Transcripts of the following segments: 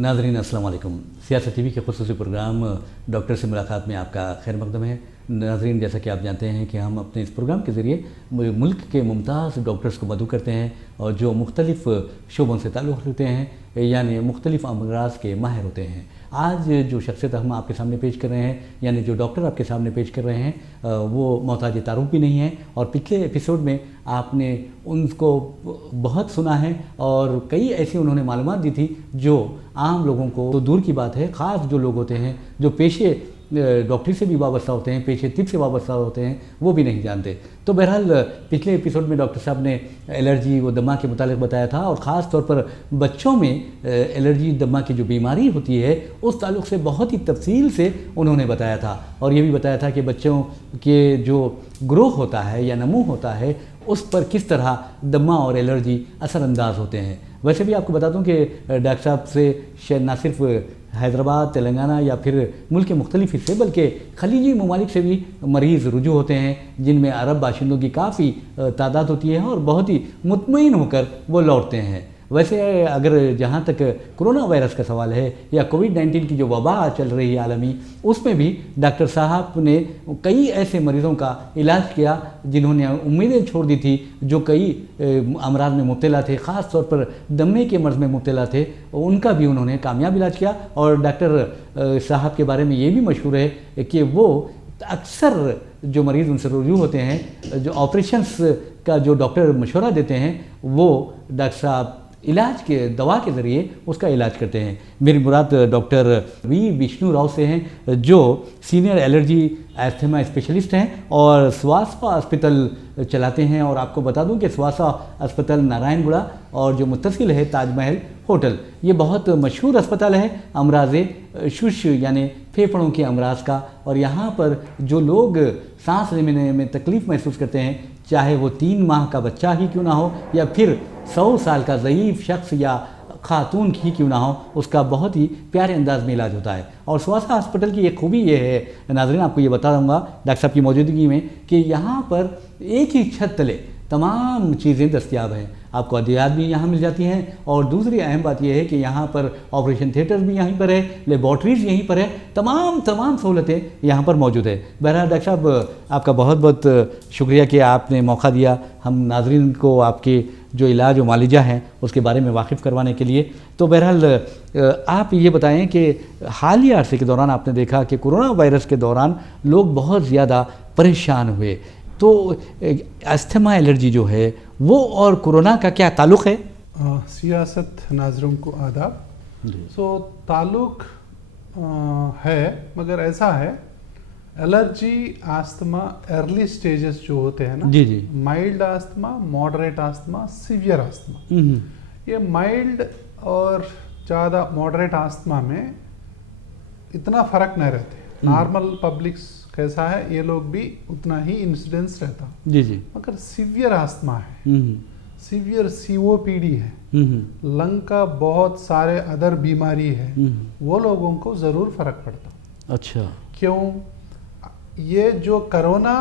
नाज़रीन अस्सलाम वालेकुम। सियासत टीवी के ख़ुसूसी प्रोग्राम डॉक्टर से मुलाकात में आपका खैर मक़दम है। नाज़रीन, जैसा कि आप जानते हैं कि हम अपने इस प्रोग्राम के ज़रिए मुल्क के मुमताज़ डॉक्टर्स को मदऊ करते हैं और जो मुख्तलिफ़ शोबों से ताल्लुक़ रखते हैं यानी मुख्तलिफ़ अमराज़ के माहिर होते हैं। आज जो शख्सियत हम आपके सामने पेश कर रहे हैं यानी जो डॉक्टर आपके सामने पेश कर रहे हैं वो मोहताज तारुफ भी नहीं है और पिछले एपिसोड में आपने उनको बहुत सुना है और कई ऐसी उन्होंने मालूमात दी थी जो आम लोगों को तो दूर की बात है, ख़ास जो लोग होते हैं जो पेशे डॉक्टरी से भी वाबस्ता होते हैं, पेशे तिब से वाबस्ता होते हैं, वो भी नहीं जानते। तो बहरहाल पिछले एपिसोड में डॉक्टर साहब ने एलर्जी व दमा के मुतालिक बताया था और ख़ास तौर पर बच्चों में एलर्जी दमा की जो बीमारी होती है उस ताल्लुक़ से बहुत ही तफसील से उन्होंने बताया था और ये भी बताया था कि बच्चों के जो ग्रोथ होता है या नमू होता है उस पर किस तरह दमा और एलर्जी असरअंदाज होते हैं। वैसे भी आपको बता दूं कि डॉक्टर साहब से ना सिर्फ हैदराबाद, तेलंगाना या फिर मुल्क के मुख्तलिफ़ हिस्से बल्कि खलीजी ममालिक से भी मरीज़ रुजू होते हैं जिनमें अरब बाशिंदों की काफ़ी तादाद होती है और बहुत ही मुतमईन होकर वो लौटते हैं। वैसे अगर जहाँ तक कोरोना वायरस का सवाल है या कोविड-19 की जो वबा चल रही है आलमी, उसमें भी डॉक्टर साहब ने कई ऐसे मरीज़ों का इलाज किया जिन्होंने उम्मीदें छोड़ दी थी, जो कई अमराज में मुब्तला थे, ख़ास तौर पर दमे के मर्ज़ में मुब्तला थे, उनका भी उन्होंने कामयाब इलाज किया। और डॉक्टर साहब के बारे में ये भी मशहूर है कि वो अक्सर जो मरीज़ उनसे रुजू होते हैं, जो ऑपरेशंस का जो डॉक्टर मशवरा देते हैं, वो डॉक्टर साहब इलाज के दवा के ज़रिए उसका इलाज करते हैं। मेरी मुराद डॉक्टर वी विष्णु राव से हैं जो सीनियर एलर्जी एस्थमा स्पेशलिस्ट हैं और स्वासा अस्पताल चलाते हैं। और आपको बता दूं कि स्वासा अस्पताल नारायणगुड़ा और जो मुत्तसिल है ताजमहल होटल, ये बहुत मशहूर अस्पताल है अमराज़ शुश यानी फेफड़ों के अमराज का। और यहाँ पर जो लोग सांस लेने में तकलीफ़ महसूस करते हैं, चाहे वो 3 माह का बच्चा ही क्यों ना हो या फिर 100 साल का ज़ईफ़ शख्स या खातून ही क्यों ना हो, उसका बहुत ही प्यारे अंदाज में इलाज होता है। और स्वासा हॉस्पिटल की एक खूबी ये है, नाज़रीन आपको ये बता दूँगा डॉक्टर साहब की मौजूदगी में, कि यहाँ पर एक ही छत तले तमाम चीज़ें दस्तयाब हैं। आपको अद्वियात भी यहाँ मिल जाती हैं और दूसरी अहम बात यह है कि यहाँ पर ऑपरेशन थिएटर भी यहीं पर है, लेबॉर्ट्रीज़ यहीं पर है, तमाम सहूलतें यहाँ पर मौजूद है। बहरहाल डॉक्टर साहब आपका बहुत बहुत शुक्रिया कि आपने मौका दिया हम नाज़रीन को आपके जो इलाज व मालिजा हैं उसके बारे में वाकिफ़ करवाने के लिए। तो बहरहाल आप ये बताएं कि हालिया अरसे के दौरान आपने देखा कि कोरोना वायरस के दौरान लोग बहुत ज़्यादा परेशान हुए, तो अस्थमा एलर्जी जो है वो और कोरोना का क्या ताल्लुक़ है? सियासत नाज़रों को आदाब। ताल्लुक़ है, मगर ऐसा है एलर्जी आस्थमा अर्ली स्टेजेस जो होते हैं ना, जी, mild asthma, moderate asthma, severe asthma. ये माइल्ड और ज़्यादा मॉडरेट आस्थमा में इतना फ़र्क नहीं रहते। नॉर्मल पब्लिक्स कैसा है ये लोग भी उतना ही इंसिडेंस रहता। जी। मगर सीवियर आस्थमा है, सीवियर COPD है, लंग का बहुत सारे अदर बीमारी है, वो लोगों को ज़रूर फ़र्क पड़ता। अच्छा, क्यों? ये जो कोरोना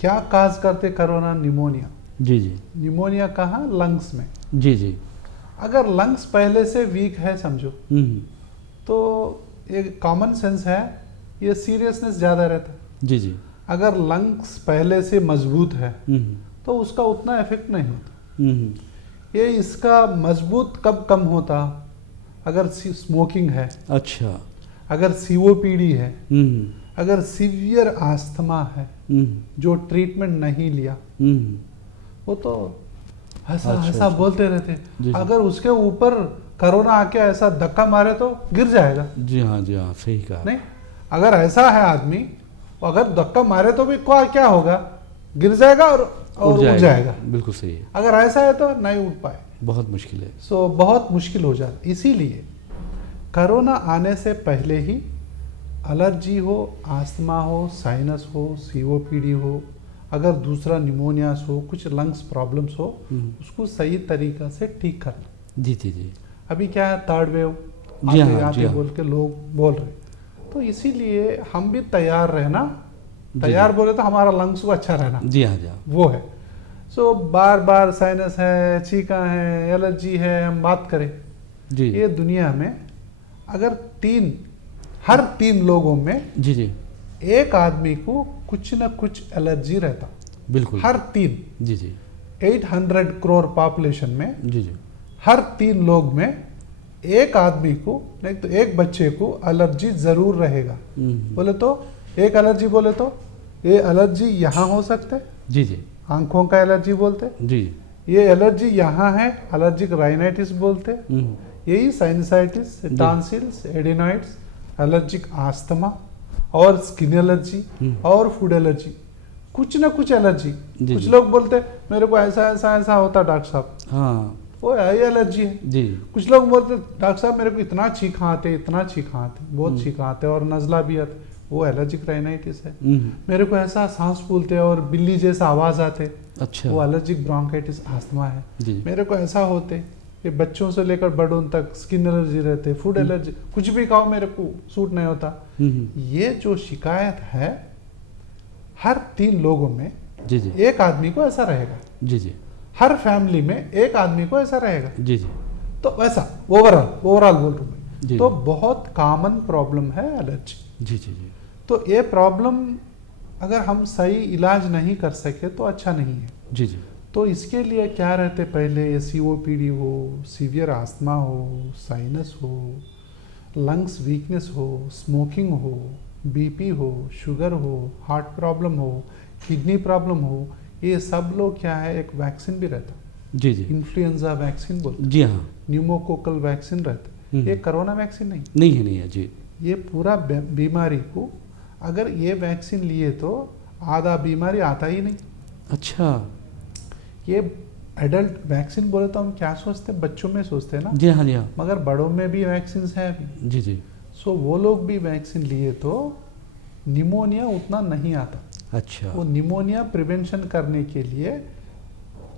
क्या काज करते, कोरोना निमोनिया। जी। निमोनिया कहाँ? लंग्स में। जी। अगर लंग्स पहले से वीक है समझो, तो एक कॉमन सेंस है ये सीरियसनेस ज़्यादा रहता। जी। अगर लंग्स पहले से मजबूत है तो उसका उतना इफेक्ट नहीं होता। ये इसका मजबूत कब कम होता? अगर स्मोकिंग है, अच्छा, अगर COPD है, अगर सीवियर आस्थमा है जो ट्रीटमेंट नहीं लिया, वो तो ऐसा बोलते रहते। अगर उसके ऊपर कोरोना आके ऐसा धक्का मारे तो गिर जाएगा। जी हाँ, सही कहा। नहीं, अगर ऐसा है आदमी, अगर धक्का मारे तो भी क्या होगा? गिर जाएगा और उठ जाएगा। बिल्कुल सही है। अगर ऐसा है तो नहीं उठ पाए, बहुत मुश्किल है। बहुत मुश्किल हो जाता। इसीलिए कोरोना आने से पहले ही एलर्जी हो, आस्थमा हो, साइनस हो, COPD हो, अगर दूसरा निमोनियास हो, कुछ लंग्स प्रॉब्लम्स हो, उसको सही तरीका से ठीक करना। जी। अभी क्या है, थर्ड वेव आते बोल के लोग बोल रहे, तो इसीलिए हम भी तैयार रहना। तैयार बोले तो हमारा लंग्स को अच्छा रहना। जी हाँ, वो है। बार बार साइनस है, छींका है, एलर्जी है, हम बात करें जी। ये दुनिया में अगर हर 3 लोगों में जी जी एक आदमी को कुछ न कुछ एलर्जी रहता। बिल्कुल। हर 3। जी जी 800 करोड़ पॉपुलेशन में जी जी हर 3 लोग में एक आदमी को नहीं तो एक बच्चे को एलर्जी जरूर रहेगा। बोले तो एक एलर्जी बोले तो ये एलर्जी यहाँ हो सकते, जी जी आंखों का एलर्जी बोलते, जी ये एलर्जी यहाँ है, एलर्जिक राइनाइटिस बोलते, यही sinusitis, tonsils, adenoids, allergic asthma और स्किन एलर्जी और फूड एलर्जी, कुछ ना कुछ एलर्जी। कुछ लोग बोलते मेरे को ऐसा ऐसा ऐसा होता डॉक्टर साहब, हाँ वो एलर्जी है जी। कुछ लोग बोलते डॉक्टर साहब मेरे को इतना छींक आते, इतना छींक आते, बहुत छींक आते और नजला भी आते, वो एलर्जिक राइनाइटिस है। मेरे को ऐसा सांस फूलते और बिल्ली जैसा आवाज आते, अच्छा, वो एलर्जिक ब्रोंकाइटिस आस्थमा है। जी। मेरे को ऐसा होते, ये बच्चों से लेकर बड़ों तक स्किन एलर्जी रहते, फूड एलर्जी, कुछ भी खाओ मेरे को सूट नहीं होता। ये जो शिकायत है हर 3 लोगों में जी जी एक आदमी को ऐसा रहेगा। जी जी हर फैमिली में एक आदमी को ऐसा रहेगा। जी जी तो वैसा ओवरऑल बोल रहा हूँ जी। तो बहुत कॉमन प्रॉब्लम है एलर्जी। जी जी जी तो ये प्रॉब्लम अगर हम सही इलाज नहीं कर सके तो अच्छा नहीं है। जी जी तो इसके लिए क्या रहते, पहले ये COPD हो, सीवियर आस्थमा हो, साइनस हो, लंग्स वीकनेस हो, स्मोकिंग हो, BP हो, शुगर हो, हार्ट प्रॉब्लम हो, किडनी प्रॉब्लम हो, ये सब लोग क्या है एक वैक्सीन भी रहता। जी जी इन्फ्लुएंजा वैक्सीन बोलते, जी हाँ, न्यूमोकोकल वैक्सीन रहते। ये कोरोना वैक्सीन नहीं है जी। ये पूरा बीमारी को अगर ये वैक्सीन लिए तो आधा बीमारी आता ही नहीं। अच्छा, ये एडल्ट वैक्सीन बोले तो हम क्या सोचते हैं, बच्चों में सोचते हैं ना। जी हाँ जी हाँ, मगर बड़ों में भी वैक्सीन है अभी। जी जी। सो वो लोग भी वैक्सीन लिए तो निमोनिया उतना नहीं आता। अच्छा, वो निमोनिया प्रिवेंशन करने के लिए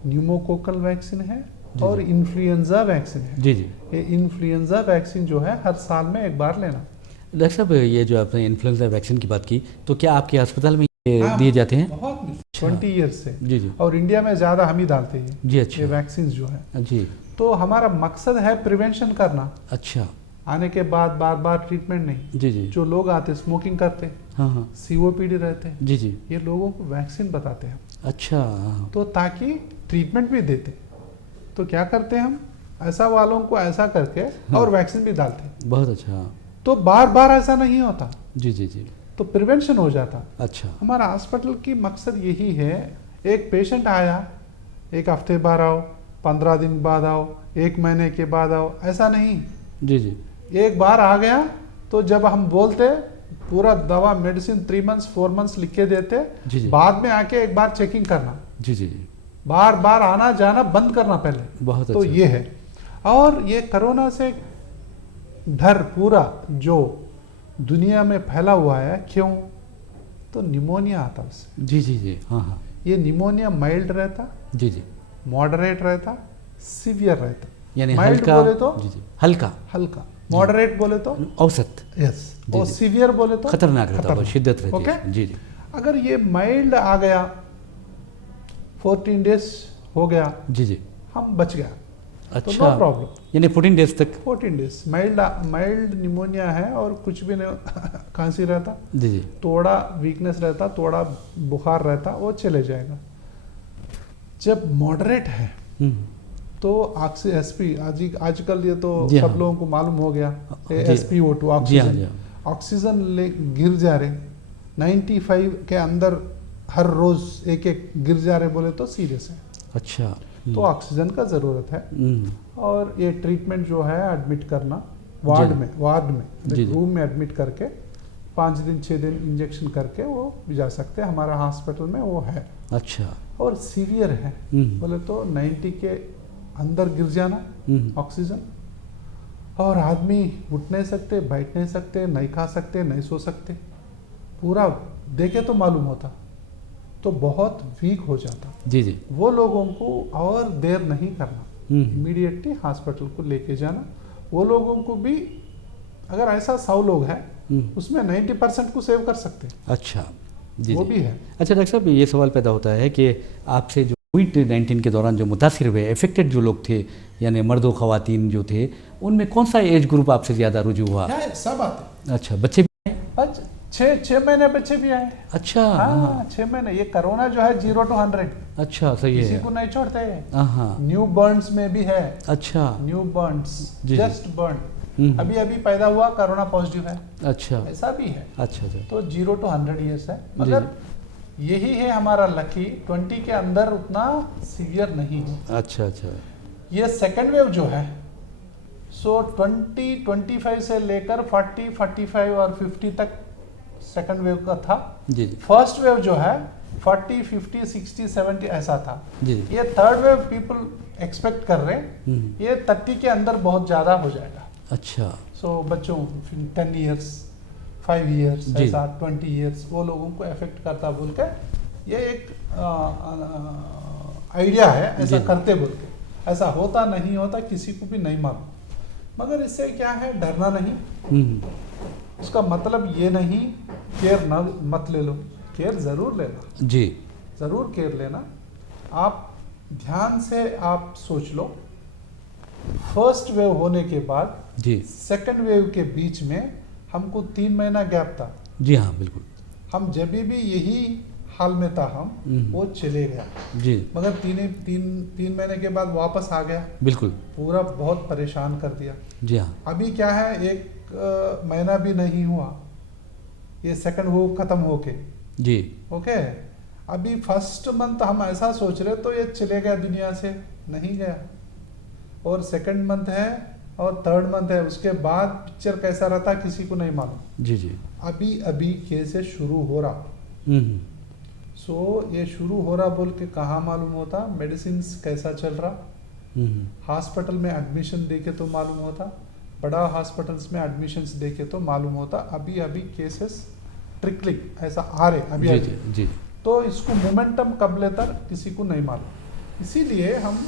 न्यूमोकोकल वैक्सीन है और इन्फ्लुएंजा वैक्सीन है। जी जी। ये इन्फ्लुएंजा वैक्सीन जो है हर साल में एक बार लेना। डॉक्टर साहब, ये जो आपने इन्फ्लुएंजा वैक्सीन की बात की, तो क्या आपके अस्पताल में ये दिए जाते हैं? बहुत 20 ईयर्स से। जी जी। और इंडिया में ज़्यादा हम ही डालते हैं जी। अच्छा, ये वैक्सीन जो है। जी। तो हमारा मकसद है प्रिवेंशन करना। अच्छा, आने के बाद बार बार ट्रीटमेंट नहीं। जी जी। जो लोग आते स्मोकिंग करते, हाँ हाँ, COPD रहते हैं, जी जी। ये लोगों को वैक्सीन बताते हैं। अच्छा, हाँ, तो ताकि ट्रीटमेंट भी देते। तो क्या करते हैं हम, ऐसा वालों को ऐसा करके और वैक्सीन भी डालते हैं। बहुत अच्छा, हाँ, तो बार बार ऐसा नहीं होता, जी जी जी। तो प्रिवेंशन हो जाता। अच्छा, हमारा हॉस्पिटल की मकसद यही है, एक पेशेंट आया, एक हफ्ते बाद आओ, 15 दिन बाद आओ, 1 महीने के बाद आओ, ऐसा नहीं। जी जी। एक बार आ गया तो जब हम बोलते पूरा दवा मेडिसिन 3 मंथ्स 4 मंथ्स लिख के देते, जी जी। बाद में आके एक बार चेकिंग करना, जी जी जी। बार बार आना जाना बंद करना पहले। बहुत तो अच्छा। ये है। और ये कोरोना से डर पूरा जो दुनिया में फैला हुआ है, क्यों? तो निमोनिया आता उससे। जी जी जी, हाँ हाँ, ये निमोनिया माइल्ड रहता, जी जी। मॉडरेट रहता, सीवियर रहता। यानी माइल्ड हल्का, बोले तो जी जी, हल्का, मॉडरेट बोले तो औसत, यस, जी और जी। सीवियर बोले तो खतरनाक रहता है, शिद्दत रहती ओके? है। जी जी। अगर ये माइल्ड आ गया, 14 डेज हो गया, जी जी। हम बच गया, तो अच्छा, नो प्रॉब्लम। यानी 14 डेज तक। 14 डेज माइल्ड निमोनिया है और कुछ भी नहीं खांसी रहता, जी जी। थोड़ा वीकनेस रहता, थोड़ा बुखार रहता, वो चले जाएगा। जब मॉडरेट है तो SP आजकल ये तो जी सब हाँ। लोगों को मालूम हो गया, जी। SpO2 जी हाँ, ऑक्सीजन, जी हाँ। ऑक्सीजन गिर जा रहे, 95 के अंदर हर रोज एक गिर जा रहे बोले तो सीरियस है। अच्छा, तो ऑक्सीजन का जरूरत है। और ये ट्रीटमेंट जो है एडमिट करना वार्ड में जी, जी। रूम में एडमिट करके 5 दिन 6 दिन इंजेक्शन करके वो जा सकते हैं, हमारा हॉस्पिटल में वो है। अच्छा, और सीवियर है बोले तो 90 के अंदर गिर जाना ऑक्सीजन, और आदमी उठ नहीं सकते, बैठ नहीं सकते, नहीं खा सकते, नहीं सो सकते, पूरा देखे तो मालूम होता, तो बहुत वीक हो जाता। जी जी। वो लोगों को और देर नहीं करना, इमीडिएटली हॉस्पिटल को लेके जाना। वो लोगों को भी अगर ऐसा 100 लोग हैं उसमें 90% को सेव कर सकते हैं। अच्छा, जी वो जी। भी है। अच्छा डॉक्टर साहब, ये सवाल पैदा होता है कि आपसे जो कोविड-19 के दौरान जो मुतासिर हुए, इफेक्टेड जो लोग थे, यानी मर्द व ख़वातीन जो थे, उनमें कौन सा एज ग्रुप आपसे ज़्यादा रुजू हुआ? सब आते। अच्छा, बच्चे भी आए? 6 महीने बच्चे भी आए। अच्छा, हाँ 6 महीने। ये कोरोना जो है 0 to 100। अच्छा, सही है, किसी को नहीं छोड़ते हैं। हाँ, न्यू बर्न्स में भी है। अच्छा, न्यू बर्न्स, जस्ट बर्न, अभी अभी पैदा हुआ कोरोना पॉजिटिव है। अच्छा, ऐसा भी है। अच्छा, तो 0 to 100 ईयर्स है। मगर यही है हमारा लकी, 20 के अंदर उतना सीवियर नहीं है। अच्छा अच्छा। ये सेकेंड वेव जो है, सो 25 से लेकर 40, 45 और 50 तक सेकेंड वेव का था जी। फर्स्ट वेव जो है 40, 50, 60, 70 ऐसा था जी। ये थर्ड वेव पीपल एक्सपेक्ट कर रहे हैं ये 30 के अंदर बहुत ज्यादा हो जाएगा। अच्छा। सो बच्चों 10 ईयर्स, 5 ईयर्स, ऐसा 20 ईयर्स वो लोगों को अफेक्ट करता बोल के ये एक आइडिया है, ऐसा करते बोल के। ऐसा होता नहीं होता किसी को भी नहीं मालूम, मगर इससे क्या है, डरना नहीं। उसका मतलब ये नहीं केयर न मत ले लो, केयर जरूर लेना जी, जरूर केयर लेना। आप ध्यान से आप सोच लो, फर्स्ट वेव होने के बाद जी सेकंड वेव के बीच में हमको 3 महीना गैप था जी। हाँ बिल्कुल। हम जब भी यही हाल में था हम, वो चले गया जी, मगर तीन महीने के बाद वापस आ गया। बिल्कुल। पूरा बहुत परेशान कर दिया जी। हाँ। अभी क्या है, 1 महीना भी नहीं हुआ ये सेकंड वो खत्म होके जी। ओके। अभी फर्स्ट मंथ हम ऐसा सोच रहे तो ये चले गया दुनिया से, नहीं गया। और सेकंड मंथ है और थर्ड मंथ है, उसके बाद पिक्चर कैसा रहता किसी को नहीं मालूम जी जी। अभी अभी केसेस शुरू हो रहा। सो ये शुरू हो रहा बोल के कहाँ मालूम होता, मेडिसिन कैसा चल रहा, हॉस्पिटल में एडमिशन देके तो मालूम होता, बड़ा हॉस्पिटल्स में एडमिशन्स देके तो मालूम होता। अभी अभी केसेस ट्रिकलिंग ऐसा आ रहे अभी जी, अभी जी। तो इसको मोमेंटम कब लेता किसी को नहीं मालूम। इसीलिए हम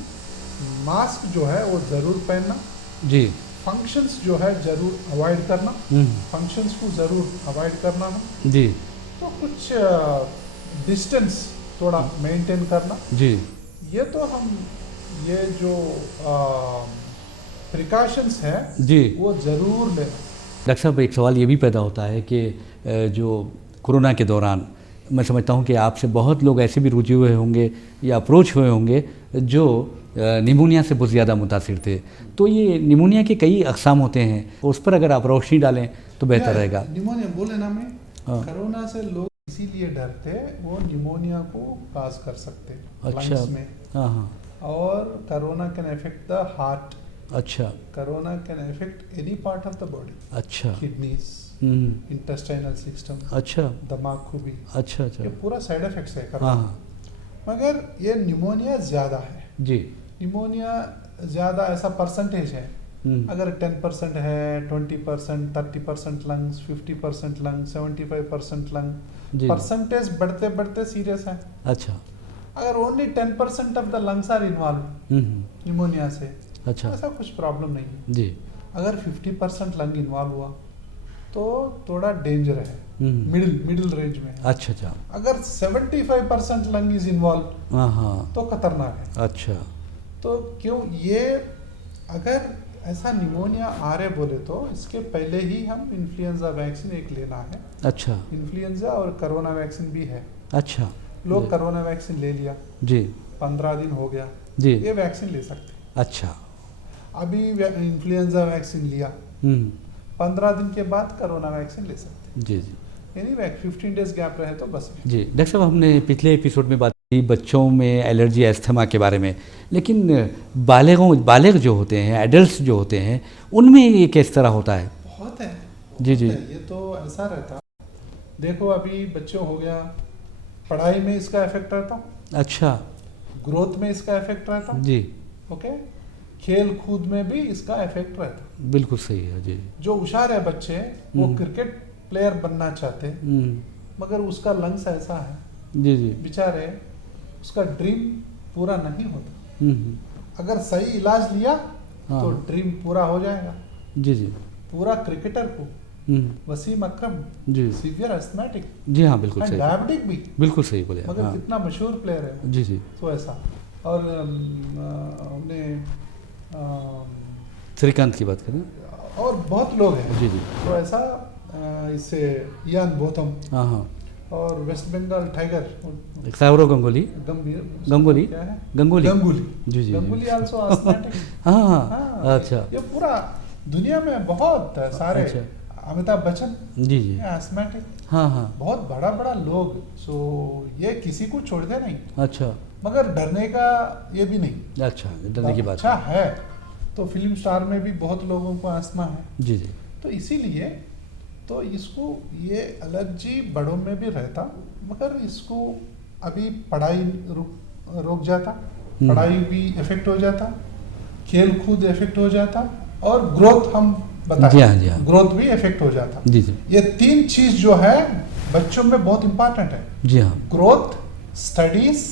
मास्क जो है वो जरूर पहनना जी, फंक्शंस जो है जरूर अवॉइड करना, फंक्शंस को जरूर अवॉइड करना हम जी। तो कुछ डिस्टेंस थोड़ा मेंटेन करना जी। ये तो हम ये जो प्रिकॉशंस है जी वो जरूर लेना। डॉक्टर साहब, एक सवाल ये भी पैदा होता है कि जो कोरोना के दौरान मैं समझता हूँ कि आपसे बहुत लोग ऐसे भी रुझे हुए होंगे या अप्रोच हुए होंगे जो निमोनिया से बहुत ज़्यादा मुतासिर थे। तो ये निमोनिया के कई अक़साम होते हैं, उस पर अगर आप रोशनी डालें तो बेहतर रहेगा। निमोनिया बोले ना, मैं कोरोना से लोग इसीलिए डरते, वो निमोनिया को काज कर सकते अच्छा में। हाँ। और corona can affect the heart. अच्छा। Corona can affect any part of the body. अच्छा। किडनीज, इंटेस्टाइनल सिस्टम, अच्छा, दिमाग को भी। अच्छा अच्छा। ये पूरा साइड इफेक्ट्स है कोरोना। मगर ये निमोनिया ज्यादा है जी। निमोनिया ज्यादा ऐसा परसेंटेज है, अगर 10% है, 20%, 30% लंग्स, 50% लंग्स, 75% लंग, परसेंटेज बढ़ते बढ़ते सीरियस है। अच्छा। अगर only 10% of the lungs are involve pneumonia से, अच्छा, ऐसा कुछ प्रॉब्लम नहीं है जी। अगर 50% लंग इन्वॉल्व हुआ तो थोड़ा डेंजर है, मिडिल रेंज में। अच्छा अच्छा। अगर 75% लंग इज इन्वॉल्व तो खतरनाक है। अच्छा। तो क्यों ये, अगर ऐसा निमोनिया आ रहे बोले तो इसके पहले ही हम इन्फ्लुएंजा वैक्सीन एक लेना है। अच्छा। इन्फ्लुएंजा और कोरोना वैक्सीन भी है। अच्छा। लोग कोरोना वैक्सीन ले लिया जी, 15 दिन हो गया जी, ये वैक्सीन ले सकते। अच्छा। अभी इन्फ्लुएंजा वैक्सीन लिया, 15 दिन के बाद कोरोना वैक्सीन ले सकते जी जी। यानी 15 डेज गैप रहे तो बस जी। डॉक्टर साहब, हमने पिछले एपिसोड में बात की बच्चों में एलर्जी अस्थमा के बारे में, लेकिन बालिग जो होते हैं, एडल्ट जो होते हैं, उनमें ये किस तरह होता है? बहुत है जी जी। ये तो ऐसा रहता, देखो अभी बच्चों हो गया, पढ़ाई में इसका इफेक्ट रहता। अच्छा। ग्रोथ में इसका इफेक्ट रहता जी। ओके। खेल कूद में भी इसका इफेक्ट रहता। बिल्कुल सही है जी। जो होशियार है बच्चे, वो क्रिकेट प्लेयर बनना चाहते, मगर उसका लंग्स ऐसा है जी जी, बेचारे उसका ड्रीम पूरा नहीं होता। अगर सही इलाज लिया तो ड्रीम पूरा हो जाएगा जी जी। पूरा क्रिकेटर को वसीम अकरम जी, सीवियर एस्थमेटिक जी। हाँ बिल्कुल सही, डायबिटिक भी बिल्कुल सही बोले, मगर कितना मशहूर प्लेयर है जी जी। तो ऐसा, और हमने श्रीकांत की बात करें, और बहुत लोग हैं। जी जी। तो ऐसा इससे इयान बोथम, हाँ हाँ, और वेस्ट बंगाल टाइगर सौरव गंगुली, गंगुली क्या है, गंगुली गंगुली जी गंगुली आल्सो आस्थमेटिक। हाँ हाँ, अच्छा। ये पूरा दुनिया में बहुत सारे, अच्छा। अमिताभ बच्चन जी जी, आस्थमेटिक, हाँ हाँ, बहुत बड़ा बड़ा लोग। सो ये किसी को छोड़ते नहीं, अच्छा मगर डरने का ये भी नहीं। अच्छा, डरने की बात अच्छा है। तो फिल्म स्टार में भी बहुत लोगों को आस्थमा है। जी जी। तो इसीलिए तो इसको ये एलर्जी बड़ों में भी रहता, मगर इसको अभी पढ़ाई रुक जाता, पढ़ाई भी इफेक्ट हो जाता, खेल कूद इफेक्ट हो जाता, और ग्रोथ हम बताएं, जी हाँ, जी हाँ, ग्रोथ भी इफेक्ट हो जाता। जी जी, ये 3 चीज जो है बच्चों में बहुत इंपॉर्टेंट है। जी हाँ, ग्रोथ, स्टडीज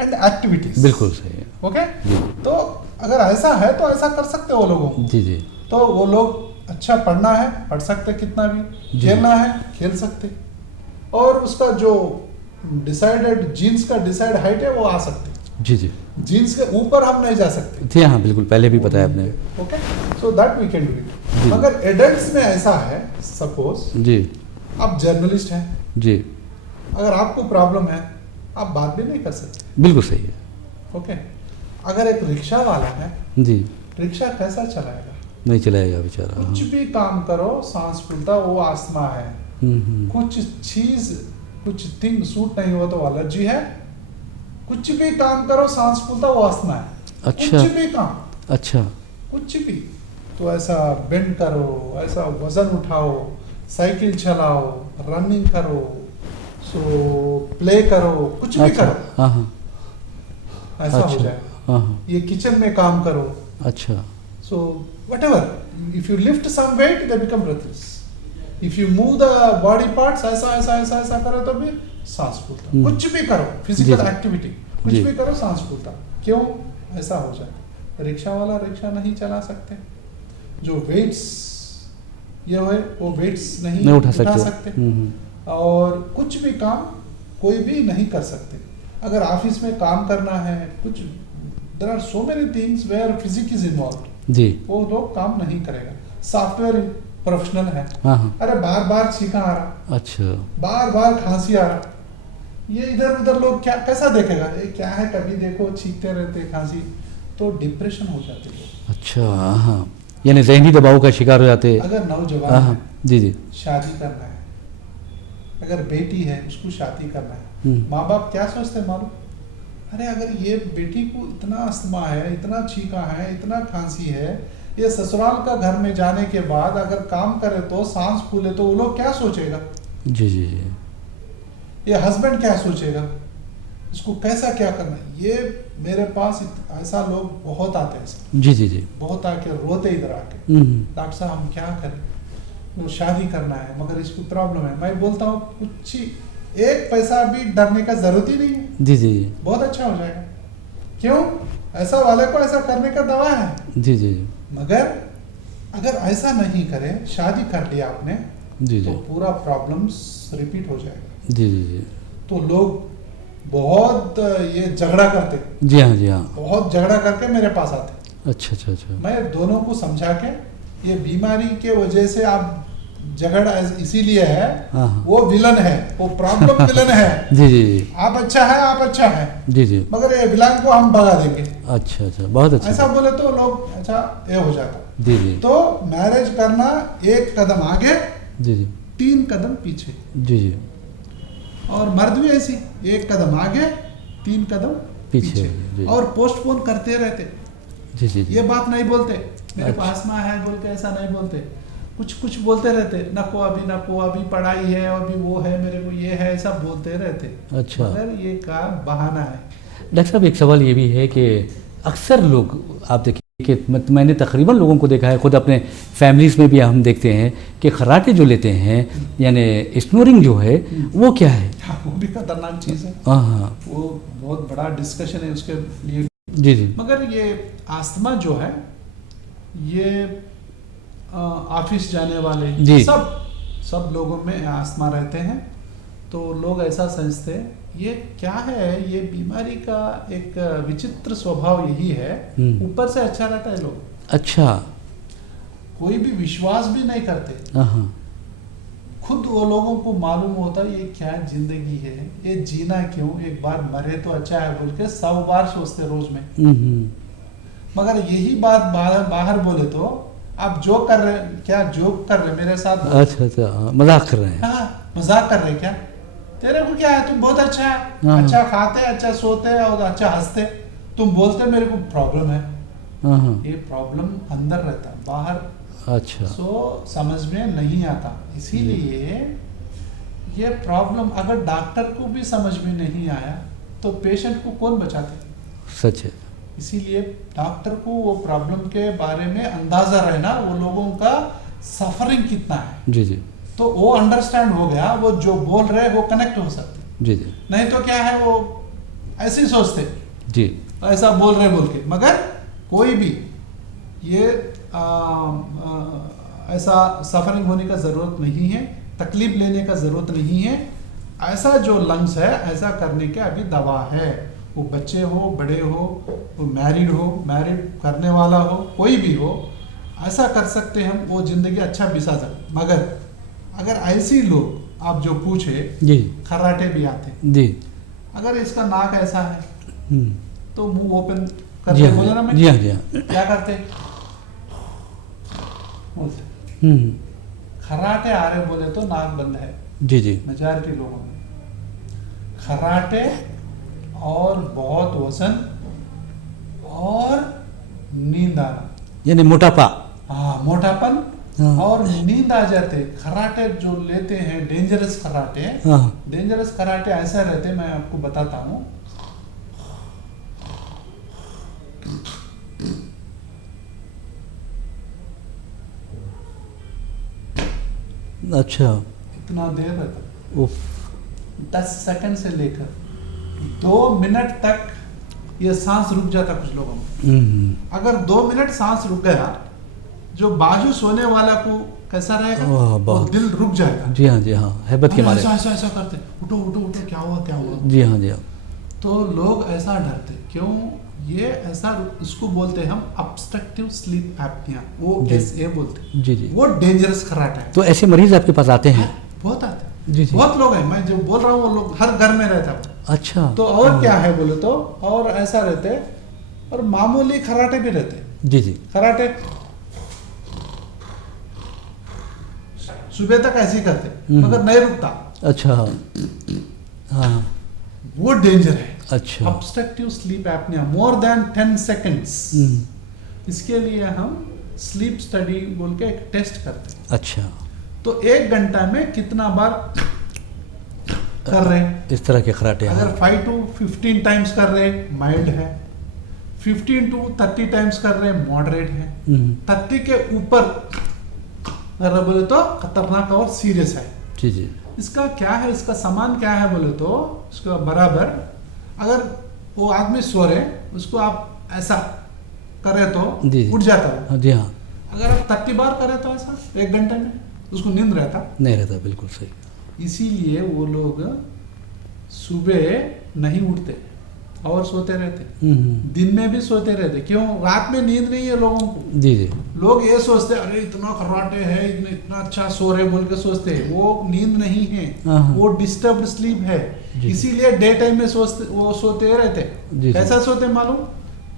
एंड एक्टिविटीज। बिल्कुल सही है। ओके। जी तो अगर ऐसा है तो ऐसा कर सकते हो लोगों को। जी जी, तो वो लोग अच्छा पढ़ना है पढ़ सकते, कितना भी जी। खेलना है खेल सकते, और उसका जो डिसाइडेड जीन्स का डिसाइड हाइट है वो आ सकते। जी जी, जीन्स के ऊपर हम नहीं जा सकते। जी हाँ, बिल्कुल, पहले भी बताया आपने। Okay, so that we can do जी। इट। मगर एडल्ट्स में ऐसा है, सपोज जी आप जर्नलिस्ट हैं, जी, अगर आपको प्रॉब्लम है आप बात भी नहीं कर सकते। बिल्कुल सही है। ओके। अगर एक रिक्शा वाला है, जी, रिक्शा कैसा चलाएगा? नहीं चलाएगा बेचारा। कुछ भी काम करो सांस फूलता, वो आस्थमा है। कुछ चीज कुछ थिंग सूट नहीं हुआ तो एलर्जी है, कुछ भी काम करो सांस फूलता, वो आस्थमा है। अच्छा, कुछ भी काम, अच्छा, कुछ भी। तो ऐसा बेंड करो, ऐसा वजन उठाओ, साइकिल चलाओ, रनिंग करो, सो प्ले करो, कुछ भी अच्छा, करो, हाँ हाँ, ऐसा हो अच्छा, जाएगा। हाँ हाँ, ये किचन में काम करो, अच्छा, so whatever, if you lift some weight they become breathless, if you move the body parts ऐसा ऐसा ऐसा ऐसा करो तो भी सांस फूलता। कुछ भी करो, फिजिकल जी। एक्टिविटी कुछ जी। भी करो सांस फूलता। क्यों ऐसा हो जाए? रिक्शा वाला रिक्शा नहीं चला सकते, जो वेट्स ये है वो वेट्स नहीं उठा सकते। और कुछ भी काम कोई भी नहीं कर सकते। अगर ऑफिस में काम करना है, कुछ there are so many things where physique is involved, जी, वो लोग काम नहीं करेगा। सॉफ्टवेयर प्रोफेशनल है, हाँ हाँ, अरे बार बार छींका आ रहा, अच्छा, बार बार खांसी आ रहा, ये इधर उधर लोग क्या कैसा देखेगा? ये क्या है, कभी देखो छींकते रहते खांसी, तो डिप्रेशन हो जाते हैं। अच्छा, हाँ, यानी ज़हनी दबाव का शिकार हो जाते हैं। अगर नौजवान है, जी जी, शादी करना है, अगर बेटी है उसको शादी करना है, माँ बाप क्या सोचते हैं मालूम? अरे अगर ये बेटी को इतना अस्थमा है, इतना छींका है, इतना खांसी है, ये ससुराल का घर में जाने के बाद अगर काम करे तो सांस फूले तो वो लोग क्या सोचेगा? जी जी जी, ये हस्बैंड क्या सोचेगा? इसको कैसा क्या करना? ये मेरे पास ऐसा लोग बहुत आते हैं, जी जी जी, बहुत आके रोते इधर आके, डॉक्टर साहब हम क्या करें, तो शादी करना है मगर इसको प्रॉब्लम है। मैं बोलता हूँ कुछ एक पैसा भी डरने का जरूरत ही नहीं है। जी जी, बहुत अच्छा हो जाएगा। क्यों? ऐसा वाले को ऐसा करने का दवा है। जी जी, मगर अगर ऐसा नहीं करे, शादी कर लिया आपने, जी जी, तो पूरा प्रॉब्लम्स रिपीट हो जाएगा। जी जी जी, तो लोग बहुत ये झगड़ा करते, जी हाँ, जी हाँ, बहुत झगड़ा करके मेरे पास आते। अच्छा अच्छा अच्छा, मैं दोनों को समझा के, ये बीमारी के वजह से आप झगड़ा इसीलिए है, हाँ हाँ, वो विलन है, वो प्रॉब्लम विलन है। जी जी जी, आप अच्छा है, आप अच्छा है, जी जी, मगर ये विलन को हम भगा देंगे। अच्छा अच्छा, बहुत अच्छा, ऐसा बोले तो लोग अच्छा ये हो जाता। जी जी, तो मैरिज करना 1 कदम आगे, जी जी, 3 कदम पीछे, जी जी, और मर्द भी ऐसी 1 कदम आगे 3 कदम पीछे, जी। और पोस्टपोन करते रहते। जी जी, ये बात नहीं बोलते मेरे अच्छा। पास में है बोल के, ऐसा नहीं बोलते, कुछ कुछ बोलते रहते, नको अभी पढ़ाई है, अभी वो है, मेरे को ये है, ऐसा बोलते रहते। अच्छा, मगर ये का बहाना है। डॉक्टर साहब एक सवाल ये भी है कि अक्सर लोग आप देखिए कि मैंने तकरीबन लोगों को देखा है, खुद अपने फैमिलीज़ में भी हम देखते हैं कि खर्राटे जो लेते हैं, यानी स्नोरिंग जो है वो क्या है? हाँ, वो भी खतरनाक चीज़ है। हाँ हाँ, वो बहुत बड़ा डिस्कशन है उसके लिए। जी जी, मगर ये आस्थमा जो है, ये ऑफिस जाने वाले जी। सब लोगों में आस्थमा रहते हैं। तो लोग ऐसा समझते हैं ये क्या है, ये बीमारी का एक विचित्र स्वभाव यही है, ऊपर से अच्छा रहता है लोग। अच्छा, कोई भी विश्वास भी नहीं करते। खुद वो लोगों को मालूम होता ये क्या जिंदगी है, ये जीना क्यों, एक बार मरे तो अच्छा है बोल के 100 बार सोचते रोज में। मगर यही बात बाहर बोले तो आप जोक कर रहे, क्या जोक कर रहे मेरे साथ? अच्छा, मजाक कर रहे हैं। हाँ, मजाक कर रहे क्या? तेरे को क्या है, तुम बहुत अच्छा है, अच्छा खाते, अच्छा सोते और अच्छा हंसते, तुम बोलते मेरे को प्रॉब्लम है। ये प्रॉब्लम अंदर रहता, बाहर अच्छा समझ में नहीं आता। इसीलिए ये प्रॉब्लम अगर डॉक्टर को भी समझ में नहीं आया तो पेशेंट को कौन बचाते? सच है। इसीलिए डॉक्टर को वो प्रॉब्लम के बारे में अंदाजा रहना, वो लोगों का सफरिंग कितना है। जी जी। तो वो अंडरस्टैंड हो गया, वो जो बोल रहे वो कनेक्ट हो सकते। जी जी। नहीं तो क्या है, वो ऐसे ही सोचते जी, ऐसा बोल रहे बोल के। मगर कोई भी ये ऐसा सफरिंग होने का ज़रूरत नहीं है, तकलीफ लेने का ज़रूरत नहीं है। ऐसा जो लंग्स है ऐसा करने के अभी दवा है। वो बच्चे हो, बड़े हो, वो मैरिड करने वाला हो, कोई भी हो, ऐसा कर सकते हम, वो ज़िंदगी अच्छा बिता सकते। मगर अगर ऐसी लोग आप जो पूछे जी, खर्राटे भी आते जी, अगर इसका नाक ऐसा है तो मुंह ओपन जी करते बोले ना मैं, जी हाँ, जी हाँ, क्या करते बोलते खर्राटे आ रहे बोले तो नाक बंद है। जी जी। मेजॉरिटी लोगों में खर्राटे और बहुत वजन और नींद आना, यानी मोटापा। हाँ, मोटापन हाँ। और नींद आ जाते। खर्राटे जो लेते हैं डेंजरस खर्राटे, हाँ। डेंजरस खर्राटे ऐसा रहते, मैं आपको बताता हूँ। अच्छा, इतना देर रहता, उफ, 10 सेकंड से लेकर 2 मिनट तक ये सांस रुक जाता कुछ लोगों में। अगर 2 मिनट सांस रुक गया, जो बाजू सोने वाला को कैसा रहेगा, वो दिल रुक जाएगा। जी हाँ, जी हाँ, हैबत के मारे ऐसा ऐसा करते, उठो उठो उठो, क्या हुआ क्या हुआ। जी हाँ, जी हाँ। तो लोग ऐसा डरते क्यों? ये ऐसा, इसको बोलते हैं हम ऑब्स्ट्रक्टिव स्लीप एपनिया, वो OSA बोलते। जी जी। वो डेंजरस खर्राटा है। तो ऐसे मरीज आपके पास आते हैं? बहुत आते हैं। जी जी। बहुत लोग हैं, मैं जो बोल रहा हूँ वो लोग हर घर में रहता है। अच्छा। तो और क्या है बोले तो, और ऐसा रहते, और मामूली खर्राटे भी रहते। जी जी। खर्राटे सुबह तक ऐसे ही करते मगर नहीं रुकता। अच्छा, हाँ, वो डेंजर है। अच्छा। Obstructive sleep apnoea more than 10 seconds. इसके लिए हम स्लीप स्टडी बोल के एक टेस्ट करते हैं। अच्छा। तो 1 घंटा में कितना बार कर रहे हैं इस तरह के खर्राटे? अगर 5 to 15 टाइम्स कर रहे हैं माइल्ड है, 15 to 30 टाइम्स कर रहे हैं मॉडरेट है, 30 के ऊपर अगर बोले तो खतरनाक और सीरियस है। जी जी। इसका क्या है, इसका सामान क्या है बोले तो, इसका बराबर अगर वो आदमी सो रहे, उसको आप ऐसा करे तो उठ जाता है। जी हाँ। अगर आप 30 बार करे तो ऐसा 1 घंटे में उसको नींद रहता नहीं रहता। बिल्कुल सही। इसीलिए वो लोग सुबह नहीं उठते और सोते रहते, दिन में भी सोते रहते। क्यों? रात में नींद नहीं है लोगों को। जी जी। लोग ये सोचते अरे इतना खर्राटे है, इतना अच्छा सो रहे बोल के सोचते हैं, वो नींद नहीं है, वो डिस्टर्ब्ड स्लीप है। इसीलिए डे टाइम में वो सोते रहते। कैसा सोते मालूम?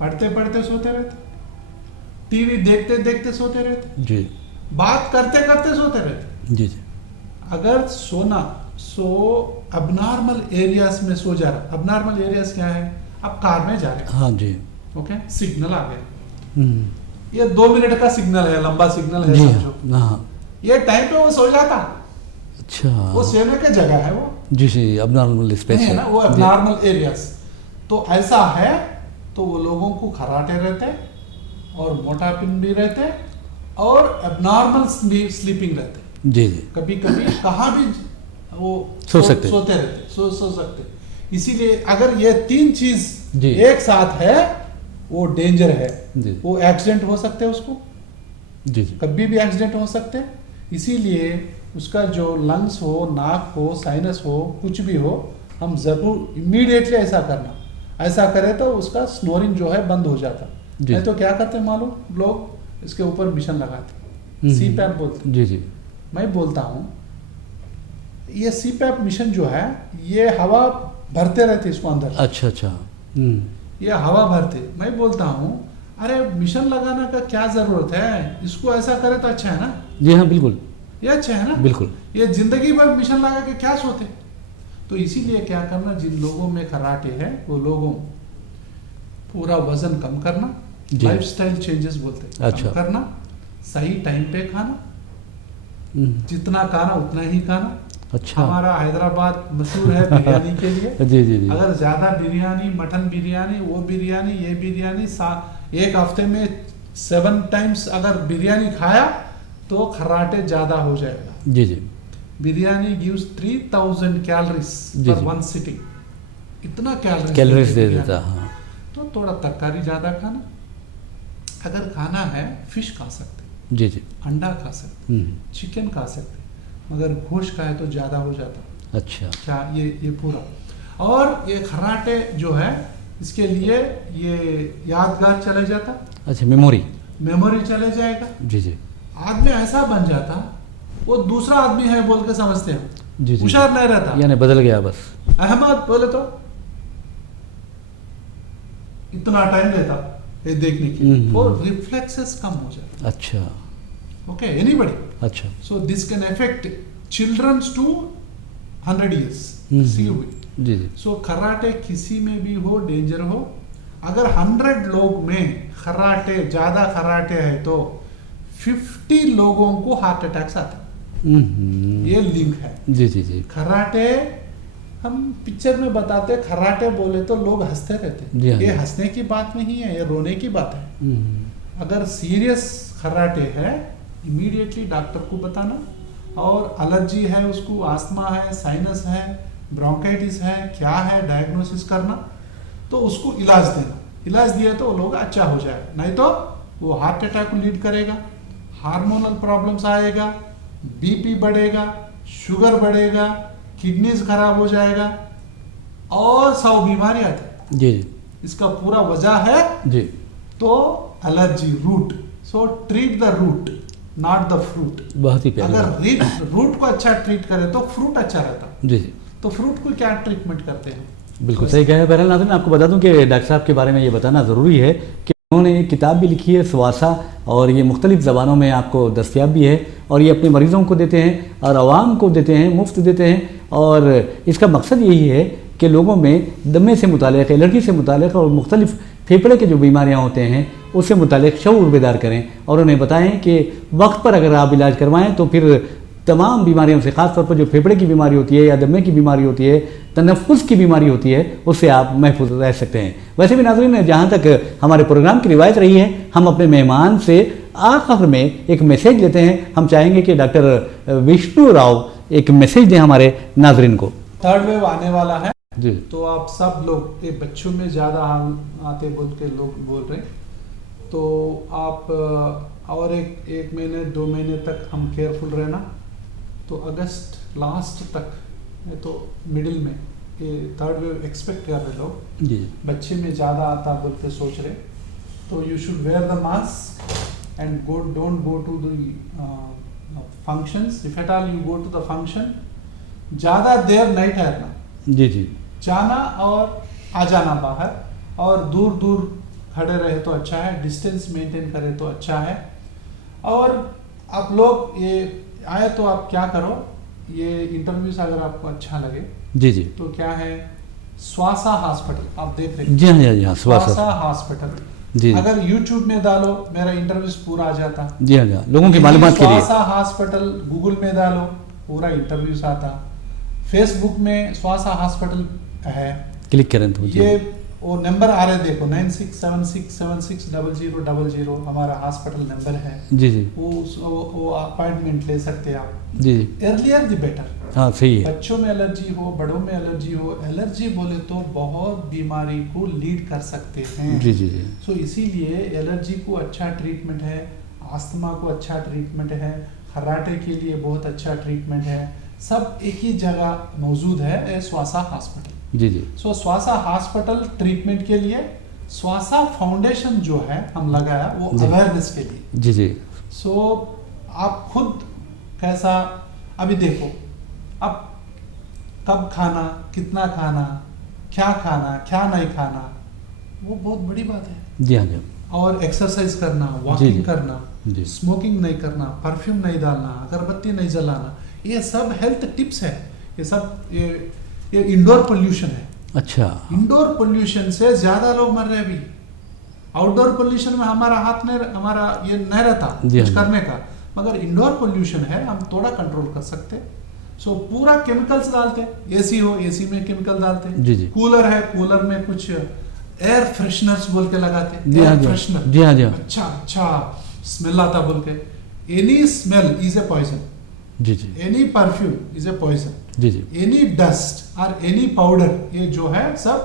पढ़ते पढ़ते सोते रहते, टीवी देखते देखते सोते रहते, जी, बात करते करते सोते रहते। जी जी। अगर सोना अबनॉर्मल एरियाज में सो जा रहा। अबनॉर्मल एरियाज क्या है? आप कार में जा रहे हैं, हाँ जी, ओके, सिग्नल आ गया, ये 2 मिनट का सिग्नल है, लंबा सिग्नल है समझो। हाँ, ये टाइम पे वो सो जाता। अच्छा, वो सोने की जगह है वो। जी जी, अबनॉर्मल स्पेस है ना, वो अबनॉर्मल एरियाज। तो ऐसा है, तो वो लोगों को खर्राटे रहते और मोटापन भी रहते और अबनॉर्मल स्लीपिंग रहते। जी जी। कभी कभी कहाँ भी वो सोते रहते, सो सकते। इसीलिए अगर ये 3 चीज एक साथ है वो डेंजर है। वो एक्सीडेंट हो सकते हैं उसको, जी जी, कभी भी एक्सीडेंट हो सकते हैं। इसीलिए उसका जो लंग्स हो, नाक हो, साइनस हो, कुछ भी हो, हम जरूर इमीडिएटली ऐसा करना। ऐसा करें तो उसका स्नोरिंग जो है बंद हो जाता। नहीं तो क्या करते मालूम, लोग इसके ऊपर मिशन लगाते, CPAP बोलते हैं। जी जी। मैं बोलता हूँ ये CPAP मिशन जो है ये हवा भरते रहते इसको अंदर। अच्छा। ये हवा भरते। मैं बोलता हूँ अरे मिशन लगाने का क्या जरूरत है, इसको ऐसा करे तो अच्छा है ना। जी हाँ बिल्कुल, ये अच्छा है ना। बिल्कुल। ये जिंदगी भर मिशन लगा के क्या सोते। तो इसीलिए क्या करना, जिन लोगों में कराटे है वो लोगों पूरा वजन कम करना, लाइफस्टाइल चेंजेस बोलते हैं, अच्छा। कम करना, सही टाइम पे खाना, जितना खाना उतना ही खाना। अच्छा। हमारा हैदराबाद मशहूर है बिरयानी के लिए। जी जी जी। अगर ज्यादा बिरयानी, मटन बिरयानी, वो बिरयानी, ये बिरयानी, एक हफ्ते में 7 टाइम्स अगर बिरयानी खाया तो खर्राटे ज्यादा हो जाएगा। जी जी। Biryani gives 3000 calories per one sitting, इतना कैलोरीज दे देता। हाँ। तो थोड़ा तरकारी ज्यादा खाना। अगर खाना है फिश खा सकते, जी जी, अंडा खा सकते, चिकन खा सकते, मगर गोश्त खाए तो ज्यादा हो जाता। अच्छा। क्या ये पूरा। और ये खर्राटे जो है इसके लिए ये यादगार चले जाता। अच्छा, मेमोरी चले जाएगा। जी जी। आदमी ऐसा बन जाता वो दूसरा आदमी है बोल के समझते हैं। जी जी। होशियार नहीं रहता, यानी बदल गया बस। अहमद बोले तो इतना टाइम लेता ये देखने के लिए, और रिफ्लेक्सेस कम हो जाता। अच्छा। Okay, anybody. अच्छा। So this can affect childrens to 100 years। सी हुई। जी जी। सो खर्राटे किसी में भी हो, डेंजर हो। अगर 100 लोग में खर्राटे ज्यादा खर्राटे है तो 50 लोगों को हार्ट अटैक्स आते हैं। ये लिंक है। जी जी जी। खर्राटे हम पिक्चर में बताते, खर्राटे बोले तो लोग हंसते रहते। ये हंसने की बात नहीं है, ये रोने की बात है। अगर सीरियस खर्राटे है इमीडिएटली डॉक्टर को बताना। और एलर्जी है उसको, आस्थमा है, साइनस है, ब्रोंकाइटिस है, क्या है डायग्नोसिस करना, तो उसको इलाज देना। इलाज दिया तो वो लोग अच्छा हो जाए, नहीं तो वो हार्ट अटैक को लीड करेगा, हार्मोनल प्रॉब्लम्स आएगा, बीपी बढ़ेगा, शुगर बढ़ेगा, किडनीज खराब हो जाएगा और 100 बीमारी आती। जी जी। इसका पूरा वजह है जी तो allergy root. So treat the root not the fruit. बहुत ही प्यारी। अगर रूट को अच्छा ट्रीट करे तो फ्रूट अच्छा रहता। जी जी। तो फ्रूट को क्या ट्रीटमेंट करते हैं? बिल्कुल सही कहा है। बहरहाल नाज़रीन, आपको बता दूं कि डॉक्टर साहब के बारे में ये बताना ज़रूरी है कि उन्होंने एक किताब भी लिखी है स्वासा, और ये मुख्तलिफ़ ज़बानों में आपको दस्तयाब भी है, और ये अपने मरीज़ों को देते हैं और आवाम को देते हैं, मुफ्त देते हैं। और इसका मकसद यही है कि लोगों में दमे से मुतालिक, एलर्जी से मुतालिक और मुख्तलिफ़ फेफड़े के जो बीमारियां होते हैं उससे मुतालिक शऊर बेदार करें, और उन्हें बताएं कि वक्त पर अगर आप इलाज करवाएं तो फिर तमाम बीमारियों से, ख़ास तौर पर जो फेफड़े की बीमारी होती है या दमे की बीमारी होती है, तनफ़ुस की बीमारी होती है, उससे आप महफूज रह सकते हैं। वैसे भी नाज़रीन, जहाँ तक हमारे प्रोग्राम की रिवायत रही है, हम अपने मेहमान से आखिर में एक मैसेज लेते हैं। हम चाहेंगे कि डॉक्टर विष्णु राव एक मैसेज दें हमारे नाज़रीन को। थर्ड वेव आने वाला है जी, तो आप सब लोग, ये बच्चों में ज़्यादा आते बोल के लोग बोल रहे, तो आप और एक महीने 2 महीने तक हम केयरफुल रहना। तो अगस्त लास्ट तक, तो मिडिल में ये थर्ड वेव एक्सपेक्ट कर रहे लोग। जी, बच्चे में ज़्यादा आता बोल के सोच रहे, तो you should wear the mask and don't go to the functions. If at all you go to the function, ज़्यादा देर नहीं ठहरना। जी जी। जाना और आ जाना बाहर, और दूर दूर खड़े रहे तो अच्छा है, डिस्टेंस मेंटेन करे तो अच्छा है। और आप लोग ये आए तो आप क्या करो, ये इंटरव्यूज अगर आपको अच्छा लगे जी जी, तो क्या है, स्वासा हॉस्पिटल आप देख रहे हैं। जी हाँ जी हाँ, स्वासा हॉस्पिटल जी। अगर यूट्यूब में डालो मेरा इंटरव्यूज पूरा आ जाता। जी हाँ जी हाँ, लोगों की मालूमात के लिए। स्वासा हॉस्पिटल गूगल में डालो पूरा इंटरव्यूज आता। फेसबुक में स्वासा हॉस्पिटल है, क्लिक करें तो ये वो नंबर आ रहे देखो, 9676760000 हमारा हॉस्पिटल नंबर है। जी जी। वो अपॉइंटमेंट ले सकते हैं आप। जी जी। Earlier the better. हाँ सही है। बच्चों में एलर्जी हो, बड़ों में एलर्जी हो, एलर्जी बोले तो बहुत बीमारी को लीड कर सकते हैं। जी जी जी। सो इसीलिए एलर्जी को अच्छा ट्रीटमेंट है, आस्थमा को अच्छा ट्रीटमेंट है, खर्राटे के लिए बहुत अच्छा ट्रीटमेंट है, सब एक ही जगह मौजूद है, स्वासा हॉस्पिटल। जी जी। सो स्वासा हॉस्पिटल ट्रीटमेंट के लिए, स्वासा फाउंडेशन जो है हम लगाया वो अवेयरनेस के लिए। जी जी। सो आप खुद कैसा, अभी देखो अब कब खाना, कितना खाना, क्या नहीं खाना, वो बहुत बड़ी बात है। जी हाँ जी। और एक्सरसाइज करना, वॉकिंग करना, स्मोकिंग नहीं करना, परफ्यूम नहीं डालना, अगरबत्ती नहीं जलाना, ये सब हेल्थ टिप्स है। ये सब ये इंडोर पोल्यूशन है। अच्छा, इंडोर पोल्यूशन से ज्यादा लोग मर रहे अभी। आउटडोर पोल्यूशन में हमारा हाथ नहीं, हमारा ये नहीं रहता कुछ करने का, मगर इंडोर पोल्यूशन है, हम थोड़ा कंट्रोल कर सकते। सो पूरा केमिकल्स डालते, एसी हो एसी में केमिकल डालते, कूलर है कूलर में कुछ एयर फ्रेशनर्स बोल के लगाते, एयर फ्रेशनर, जी हाँ जी, अच्छा स्मेल आता बोल के। Any smell is a poison, जी जी। Any perfume is a poison, जी जी। एनी डस्ट और एनी पाउडर, ये जो है सब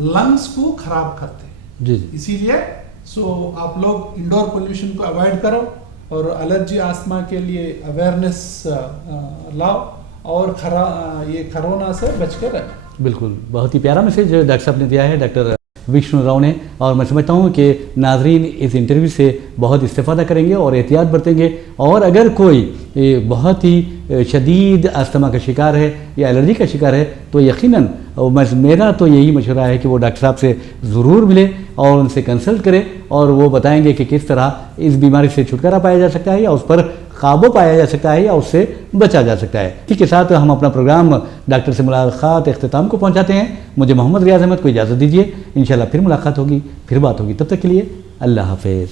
लंग्स को खराब करते हैं। जी जी। इसीलिए सो आप लोग इंडोर पोल्यूशन को अवॉइड करो और एलर्जी आस्थमा के लिए अवेयरनेस लाओ और ये कोरोना से बच कर रहे। बिल्कुल, बहुत ही प्यारा मैसेज डॉक्टर साहब ने दिया है, डॉक्टर विष्णु राव ने। और मैं समझता हूँ कि नाजरीन इस इंटरव्यू से बहुत इस्तेफादा करेंगे और एहतियात बरतेंगे। और अगर कोई बहुत ही शदीद अस्थमा का शिकार है या एलर्जी का शिकार है तो यकीनन मेरा तो यही मशवरा है कि वो डॉक्टर साहब से ज़रूर मिले और उनसे कंसल्ट करें और वो बताएंगे कि किस तरह इस बीमारी से छुटकारा पाया जा सकता है या उस पर काबू पाया जा सकता है या उससे बचा जा सकता है। इसी के साथ हम अपना प्रोग्राम डॉक्टर से मुलाकात इख्तिताम को पहुंचाते हैं। मुझे मोहम्मद रियाज अहमद को इजाज़त दीजिए। इंशाल्लाह फिर मुलाकात होगी, फिर बात होगी। तब तक के लिए अल्लाह हाफ़िज़।